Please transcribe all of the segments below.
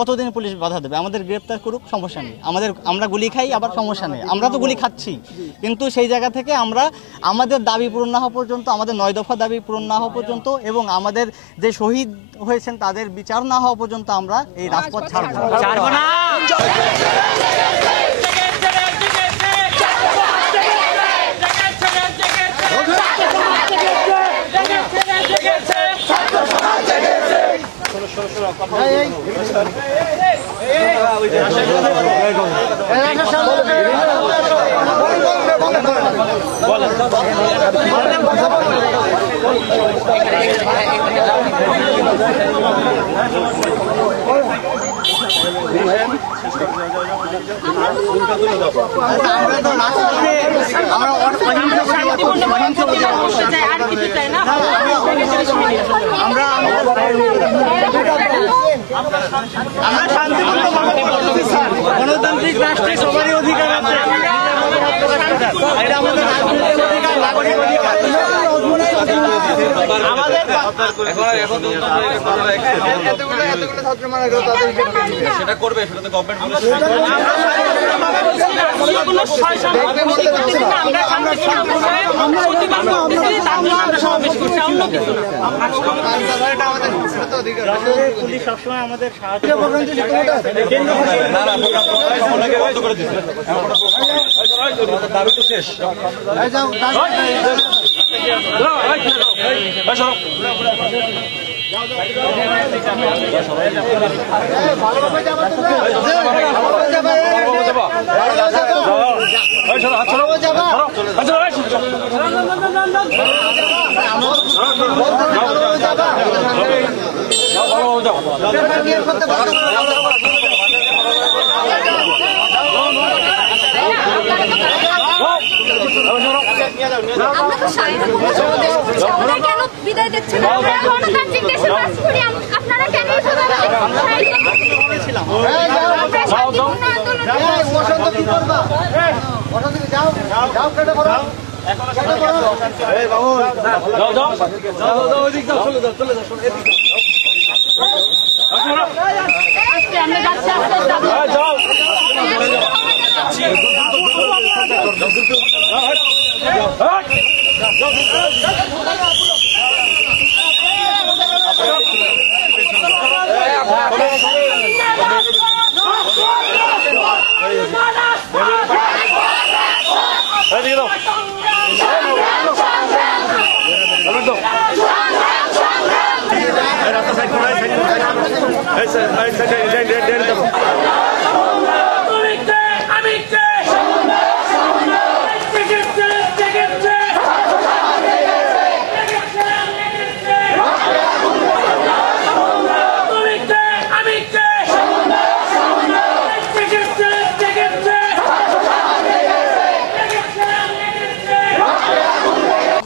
কতদিন পুলিশ বাধা দেবে? আমাদের গ্রেপ্তার করুক, সমস্যা নেই। আমরা গুলি খাই, আবার সমস্যা নেই, আমরা তো গুলি খাচ্ছি। কিন্তু সেই জায়গা থেকে আমরা আমাদের দাবি পূরণ না হওয়া পর্যন্ত, আমাদের 9 দফা দাবি পূরণ না হওয়া পর্যন্ত এবং আমাদের যে শহীদ হয়েছেন তাদের বিচার না হওয়া পর্যন্ত আমরা এই রাজপথ ছাড়বো না। গণতান্ত্রিক রাষ্ট্রে সবারই অধিকার আছে। সেটা করবে, সেটা তো গভর্নমেন্ট পুলিশ সবসময় আমাদের সাহায্য বন্ধ করে দিচ্ছে। দাবি তো শেষ। কেন বিদায় দিচ্ছেন? গণতান্ত্রিক দেশে বাস করি, আপনারা কেন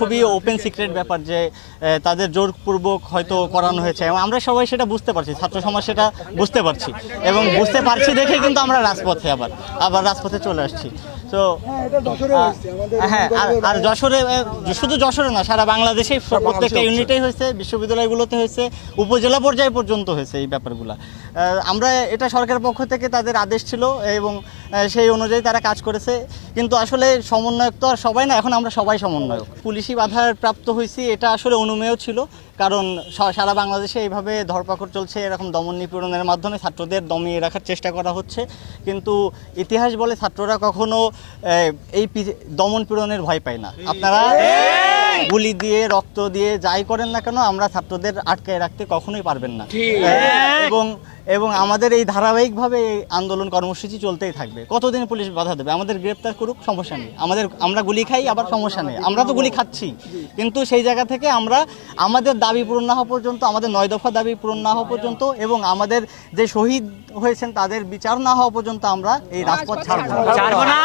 খুবই ওপেন সিক্রেট ব্যাপার যে তাদের জোরপূর্বক হয়তো করানো হয়েছে এবং আমরা সবাই সেটা বুঝতে পারছি, ছাত্র সমাজ সেটা বুঝতে পারছি এবং বুঝতে পারছি দেখে কিন্তু আমরা রাজপথে আবার রাজপথে চলে আসছি। তো হ্যাঁ, আর যশোরে, শুধু যশোরে না, সারা বাংলাদেশে প্রত্যেকটা ইউনিটেই হয়েছে, বিশ্ববিদ্যালয়গুলোতে হয়েছে, উপজেলা পর্যায় পর্যন্ত হয়েছে এই ব্যাপারগুলো। আমরা এটা সরকারের পক্ষ থেকে তাদের আদেশ ছিল এবং সেই অনুযায়ী তারা কাজ করেছে। কিন্তু আসলে সমন্বয়ক তো আর সবাই না, এখন আমরা সবাই সমন্বয়ক। পুলিশি বাধার প্রাপ্ত হয়েছি এটা আসলে অনুমেয় ছিল, কারণ সারা বাংলাদেশে এইভাবে ধরপাকড় চলছে, এরকম দমন নিপীড়নের মাধ্যমে ছাত্রদের দমিয়ে রাখার চেষ্টা করা হচ্ছে। কিন্তু ইতিহাস বলে ছাত্ররা কখনো এই দমন পীড়নের ভয় পায় না। আপনারা গুলি দিয়ে, রক্ত দিয়ে যাই করেন না কেন, আমরা ছাত্রদের আটকায় রাখতে কখনোই পারবেন না। এবং আমাদের এই ধারাবাহিকভাবে এই আন্দোলন কর্মসূচি চলতেই থাকবে। কতদিন পুলিশ বাধা দেবে? আমাদের গ্রেপ্তার করুক, সমস্যা নেই। আমরা গুলি খাই, আবার সমস্যা নেই, আমরা তো গুলি খাচ্ছি। কিন্তু সেই জায়গা থেকে আমরা আমাদের দাবি পূরণ না হওয়া পর্যন্ত, আমাদের 9 দফা দাবি পূরণ না হওয়া পর্যন্ত এবং আমাদের যে শহীদ হয়েছেন তাদের বিচার না হওয়া পর্যন্ত আমরা এই রাজপথ ছাড়বো না।